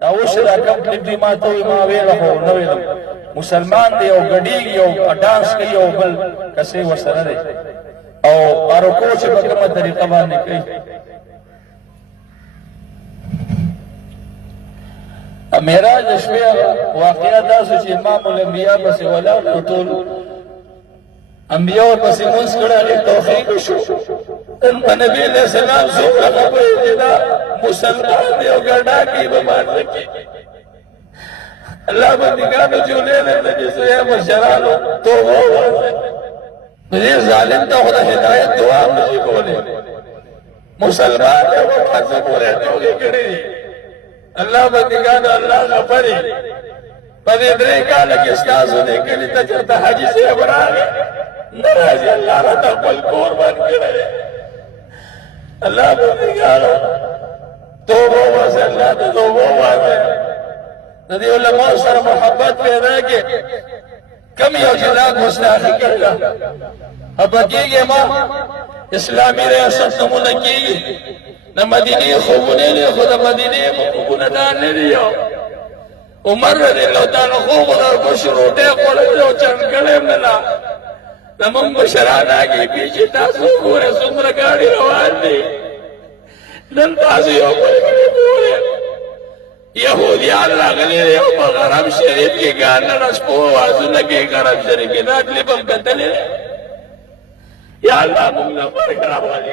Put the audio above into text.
دا اوس دا کم کلیپ دی ما ته ما ویل خو نو ویلم مسلمان دی او ګډیږي او ډانس کوي او بل کسې وسره دی او ارکو چې په کومه طریقه باندې کوي. معراج د شپې واقعا داسې چې امام الانبیاء پسې ولاړ ټول انبیاء پسې مونځ کړه توفیق شو نبی علیہ السلام څومره خبرې چې دا مسلمان دی او ګډاګي به باندې کوي الله بندګانو جوړې نه دي سه مشرانو توبه وکړه دې ظالم ته خدای هدایت دعا نشي کولای مسلمان دی او پاتې پورې توګه کړی الله بندگانو الله غفري پدې درې کال کې استاسو دې کلی ته چرته حاجی سي ابراهيم ناراضي الله را خپل قربان کړي الله بندگانو توبه واسه توبه واسه د دې علماء سره محبت پیدا کې کم یو جزاک مستحق کړل اب کېږي ما اسلامي ریاست نمونه کېږي د مدینه خوبونه له خود مدینه خوبونه نه لريو عمر رضی الله تعالی خوب او شروطه کولای او چنګلې نه زمون مشرانه کې پیچې تاسو ګوره څومره گاډي روان دي نن تاسو یو ګوره يهوديان راغلي یو په حرم شریف کې ګاڼه رسپو وازونه کې حرم شریف کې ناکلي په کتلې یا الله موږ نه پرګراوالي